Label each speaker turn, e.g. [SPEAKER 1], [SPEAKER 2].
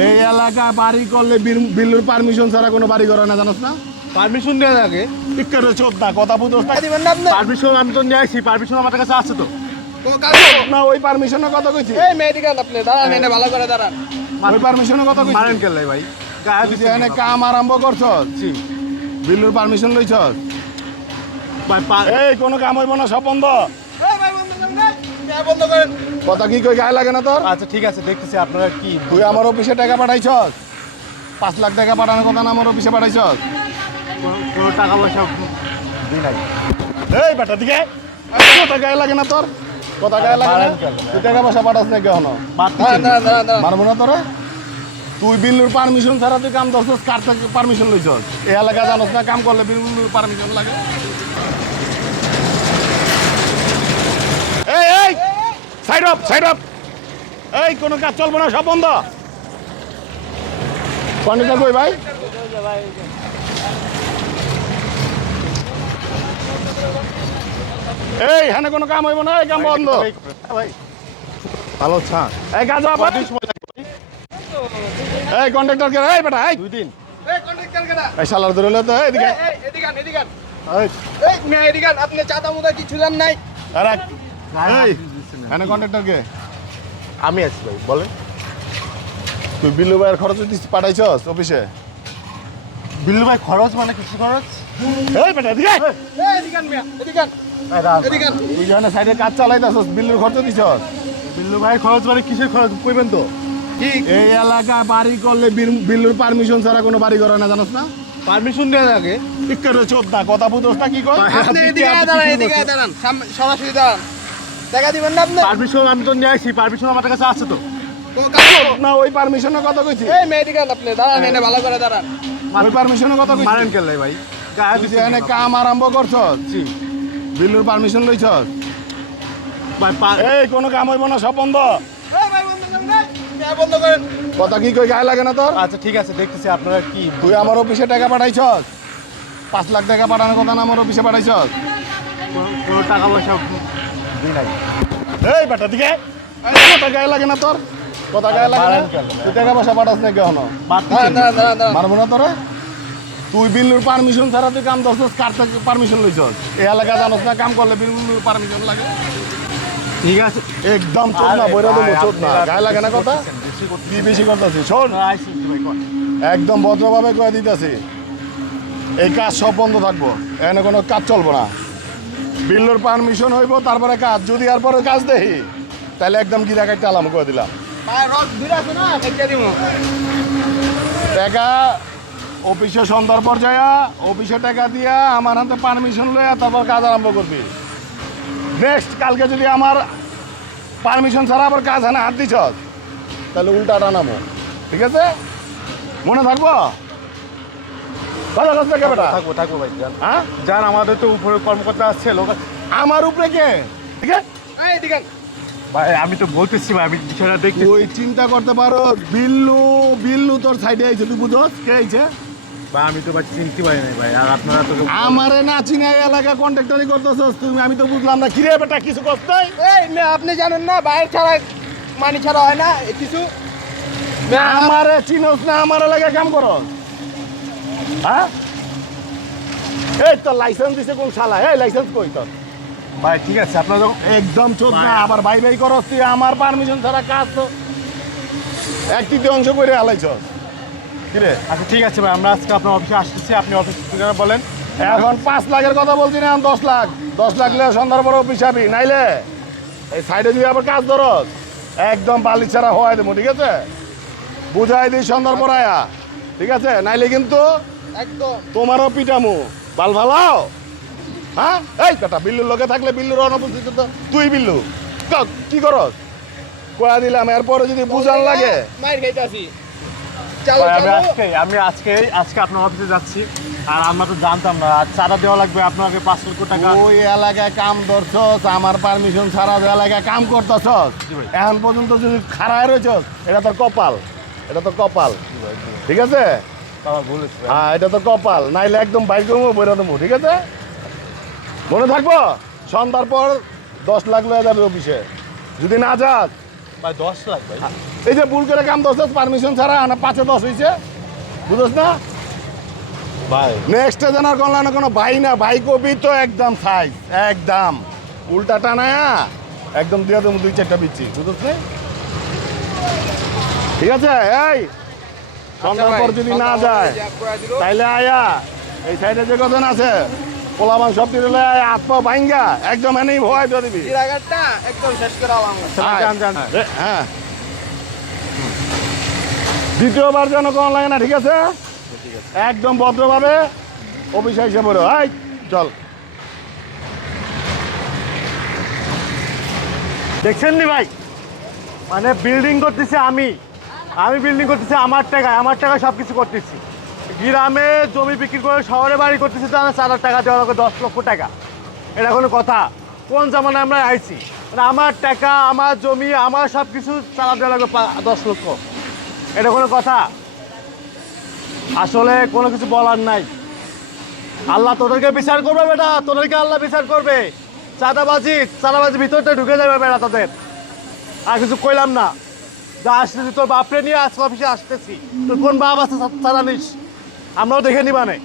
[SPEAKER 1] এই এলাকায় বাড়ি করলে বিল- বিল্লুর পারমিশন ছাড়া কোনো বাড়ি করে না জানোস না?
[SPEAKER 2] পারমিশন নেওয়া লাগে
[SPEAKER 1] ঠিক করে চোদ না কথা বুঝোস না।
[SPEAKER 3] দিবেন না। আপনি
[SPEAKER 2] পারমিশন আমি তো নিয়ে আসছি পারমিশন আমার কাছে আছে তো।
[SPEAKER 1] না ওই পারমিশনের কথা কইছি।
[SPEAKER 3] এই মেডিকেল আপনি দাঁড়ান এনে ভালো করে দাঁড়ান।
[SPEAKER 1] ওই পারমিশনের কথা কইছি।
[SPEAKER 2] মারেন কেলাই ভাই?
[SPEAKER 1] তুই এনে কাম আরম্ভ করছস?
[SPEAKER 2] জি।
[SPEAKER 1] বিল্লুর পারমিশন লইছস?
[SPEAKER 2] ভাই
[SPEAKER 1] এই কোনো কাম হইব না সব বন্ধ। কথা কি কই গায়ে লাগে না তোর?
[SPEAKER 2] আচ্ছা ঠিক আছে দেখতেছি আপনারা কি
[SPEAKER 1] তুই আমার অফিসে টাকা পাঠাইছস? পাঁচ লাখ টাকা পাঠানোর কথা না আমার অফিসে পাঠাইছস?
[SPEAKER 2] কোনো- টাকা পয়সা দিই নাই।
[SPEAKER 1] এই বেটা দিকে কথা গায়ে লাগে না তোর? কথা গায়ে লাগে না? তুই টাকা পয়সা পাঠাস না কেন মারবো না তোরে? তুই বিল্লুর পারমিশন ছাড়া তুই কাম দছস কার থেকে পারমিশন লইছস? এই এলাকা জানোস না কাম করলে বিল্লুর পারমিশন লাগে? এই সাইড আপ সাইড আপ এই কোনো কাজ চলবে না সব বন্ধ। কন্ডিশন কই ভাই? এই হ্যাঁ কোনো কাম হইব না এই কাম বন্ধ।
[SPEAKER 2] ভাই
[SPEAKER 1] ভালো ছা এই কাজ
[SPEAKER 2] সময়
[SPEAKER 1] এই কন্ট্রাক্টর কে এই বেটা এই।
[SPEAKER 2] দুই দিন।
[SPEAKER 3] এই কন্ট্রাক্টর কেডা
[SPEAKER 1] এই শালার ধরে তো এদিকে
[SPEAKER 3] এদিকে এদিকে
[SPEAKER 1] এই।
[SPEAKER 3] এই এদিকে আপনি চাঁদা মুদা কিছু জান নাই।
[SPEAKER 1] আরে এনে কন্ট্রাক্টর কে?
[SPEAKER 2] আমি আছি ভাই বলেন।
[SPEAKER 1] তুই বিল্লু ভাইয়ের খরচ দিস পাঠাইছস অফিসে?
[SPEAKER 2] বিল্লু ভাই খরচ মানে কিছু খরচ?
[SPEAKER 1] এই বেটা এদিকে
[SPEAKER 3] এই এদিকে আন মিয়া এদিকে আন, এদিকে আন।
[SPEAKER 1] তুই জানে সাইডে কাজ চালাইতাছস বিল্লুর খরচ দিছস
[SPEAKER 2] বিল্লু ভাই খরচ মানে কিসের খরচ কইবেন তো।
[SPEAKER 3] কি
[SPEAKER 1] এই এলাকায় বাড়ি করলে বিল্লুর পারমিশন ছাড়া কোনো বাড়ি করে না জানোস না?
[SPEAKER 2] পারমিশন নেওয়া লাগে
[SPEAKER 1] ঠিক করে চোদ না কথা বুঝোস না কি কয়?
[SPEAKER 3] আপনি
[SPEAKER 2] আপনি
[SPEAKER 3] এদিকে দাঁড়ান এদিকে দাঁড়ান সরাসরি দাঁড়ান। টাকা দিবেন না আপনি?
[SPEAKER 2] পারমিশন আমি তো নিয়ে আসছি পারমিশন আমার কাছে আছে তো।
[SPEAKER 1] না ওই পারমিশনের কথা কইছি।
[SPEAKER 3] এই মেডিকেল আপনি দাঁড়ান এনে ভালো করে দাঁড়ান।
[SPEAKER 1] ওই পারমিশনের কথা কইছি।
[SPEAKER 2] মারেন কেলাই ভাই?
[SPEAKER 1] এনে কাম আরম্ভ করছস?
[SPEAKER 2] জি।
[SPEAKER 1] বিল্লুর পারমিশন লইছস?
[SPEAKER 2] ভাই
[SPEAKER 1] এই কোনো কাম হইব না সব বন্ধ।
[SPEAKER 3] বন্ধ করেন ভাই। মেয়ে বন্ধ করেন।
[SPEAKER 1] কথা কি কই গায়ে লাগে না তোর?
[SPEAKER 2] আচ্ছা ঠিক আছে দেখতেছি আপনারা কি
[SPEAKER 1] তুই আমার অফিসে টাকা পাঠাইছস? পাঁচ লাখ টাকা পাঠানোর কথা না আমার অফিসে পাঠাইছস?
[SPEAKER 2] কোনো- টাকা পয়সা
[SPEAKER 1] এই বেটা দিকে কথা গায়ে লাগে না তোর? কথা গায়ে লাগে না? তুই টাকা পয়সা পাঠাস না কেন মারবো না তোরে? তুই বিল্লুর পারমিশন ছাড়া তুই কাম দছস কার থেকে পারমিশন লইছস? এই এলাকা জানোস না কাম করলে বিল্লুর পারমিশন লাগে।
[SPEAKER 2] ঠিক আছে।
[SPEAKER 1] একদম চোদ না বইরা দেবো চোদ না। গায়ে লাগে না কথা। কি বেশি করতেছিস শোন। একদম ভদ্রভাবে কয়ে দিতেছি। এই কাজ সব বন্ধ থাকব। এখানে কোনো কাজ চলবো না। বিল্লুর পারমিশন হইব তারপরে কাজ। যদি আর পরে কাজ দেখি তাহলে একদম গিরা কাটতে আলাম করে দিলাম। টাকা অফিসে সন্ধ্যার পর যায়া অফিসে টাকা দিয়া আমার হাতে পারমিশন লইয়া তারপর কাজ আরম্ভ করবি। নেক্সট কালকে যদি আমার পারমিশন ছাড়া আবার কাজ হানে হাত দিছ তাহলে উল্টাটা নামো। ঠিক আছে? মনে থাকব? কথা থেকে বেটা।
[SPEAKER 2] থাকব থাকব ভাই যান।
[SPEAKER 1] হ্যাঁ?
[SPEAKER 2] যান আমাদের তো উপরে কর্মকর্তা আসছে লোক
[SPEAKER 1] আমার উপরে কে? ঠিক আছে?
[SPEAKER 3] এই এদিকে আন।
[SPEAKER 2] ভাই আমি তো বলতেছি ভাই আমি বিষয়টা দেখতে
[SPEAKER 1] তুই চিন্তা করতে পারো বিল্লু বিল্লু তোর সাইডে আইছে তুই বুঝোস কে আইছে?
[SPEAKER 2] ভাই আমি তো ভাই চিনতে পারি নাই ভাই আর আপনারা তো
[SPEAKER 1] আমারে না চিনে এলাকা কন্ট্রাক্টরি করতেছস তুমি আমি তো বুঝলাম না। কিরে বেটা কিছু করতে
[SPEAKER 3] এই মেয়ে আপনি জানেন না বাইরে ছাড়া মানি ছাড়া হয় না কিছু। আমারে
[SPEAKER 1] চিনোস না আমার এলাকায় কাম করো হ্যাঁ? এই তো লাইসেন্স দিছে কোন শালা? এই লাইসেন্স কই তোর?
[SPEAKER 2] ভাই ঠিক আছে আপনারা যখন
[SPEAKER 1] একদম চোদ না। আবার বাই বাই করস তুই আমার পারমিশন ছাড়া কাজ তো। এক তৃতীয় অংশ করে আলাইছ কিরে
[SPEAKER 2] আচ্ছা ঠিক আছে ভাই আমরা আজকে আপনার অফিসে আসতেছি আপনি অফিস বলেন।
[SPEAKER 1] এখন পাঁচ লাখের কথা বলছি না এখন দশ লাখ। দশ লাখ লে সন্ধ্যার পরে অফিস যাবি নাইলে এই সাইডে দিয়ে আবার কাজ ধরস। একদম বালি ছাড়া হওয়াই দেবো ঠিক আছে? বুঝাই দিই সন্ধ্যার পর আয়া। ঠিক আছে? নাইলে কিন্তু
[SPEAKER 3] একদম।
[SPEAKER 1] তোমারও পিটামু। বাল ভালাও হ্যাঁ? এই বেটা বিল্লুর লগে থাকলে বিল্লুর অনুপস্থিত তো তুই বিল্লু। ক- কি করস? কয়া দিলাম এরপরে যদি বুঝান লাগে।
[SPEAKER 3] মাইর খাইতে আসি চালো
[SPEAKER 2] ভাই আমি আজকে আমি আজকে আজকে আপনার অফিসে যাচ্ছি। আর আমরা তো জানতাম না আর চাঁদা দেওয়া লাগবে আপনাকে পাঁচ লক্ষ টাকা।
[SPEAKER 1] ওই এলাকায় কাম ধরছস আমার পারমিশন ছাড়া এলাকায় কাম করতেছস। এখন পর্যন্ত যদি খাড়ায় রয়েছস এটা তোর কপাল। এটা তো কপাল। ঠিক আছে। হ্যাঁ এটা তো কপাল। নাইলে একদম বাইক দেবো বইরা দেবো ঠিক আছে? মনে থাকব? সন্ধ্যার পর দশ লাখ লয়ে যাবে অফিসে। যদি না যাস।
[SPEAKER 2] ভাই দশ লাখ ভাই।
[SPEAKER 1] এই যে ভুল করে কাম দশ পারমিশন ছাড়া না পাঁচে দশ হয়েছে বুঝছ না?
[SPEAKER 2] ভাই।
[SPEAKER 1] নেক্সট জানার কোনো না কোনো ভাই না ভাই কবি তো একদম সাইজ একদম। উল্টা টানায়া একদম দিয়ে দেবো দুই চারটা বিচ্ছি। বুঝছ না? ঠিক আছে? এই সন্ধ্যার পর যদি না যায় তাইলে আয়া। এই সাইডে যে কজন আছে পোলাবান সব দিলে হাত পা ভাঙ্গা একদম এনেই ভয় দিয়ে দিবি।
[SPEAKER 3] একদম শেষ করা
[SPEAKER 1] হ্যাঁ। দ্বিতীয়বার যেন কোনো লাগে না ঠিক আছে? একদম ভদ্রভাবে অফিসে এসে বলো আই চল।
[SPEAKER 2] দেখছেন নি ভাই? মানে বিল্ডিং করতেছি আমি। আমি বিল্ডিং করতেছি, আমার টাকায় আমার টাকায় সব কিছু করতেছি। গ্রামে জমি বিক্রি করে শহরে বাড়ি করতেছি, তো আমার চার টাকা দেওয়া লাগবে দশ লক্ষ টাকা। এটা কোনো কথা। কোন জামানায় আমরা আইছি? মানে আমার টাকা, আমার জমি, আমার সব কিছু চালা দেওয়া লাগবে দশ লক্ষ। এটা কোনো কথা? আসলে কোনো কিছু বলার নাই। আল্লাহ তোদেরকে বিচার করবে বেটা, তোদেরকে আল্লাহ বিচার করবে। চাঁদাবাজি চাঁদাবাজি ভিতরটা ঢুকে যাবে বেটা তোদের। আর কিছু কইলাম না। যা আসতেছি, তোর বাপরে নিয়ে আজকে অফিসে আসতেছি। তোর কোন বাপ আছে চাঁদা নিস আমরাও দেখে নিবানে।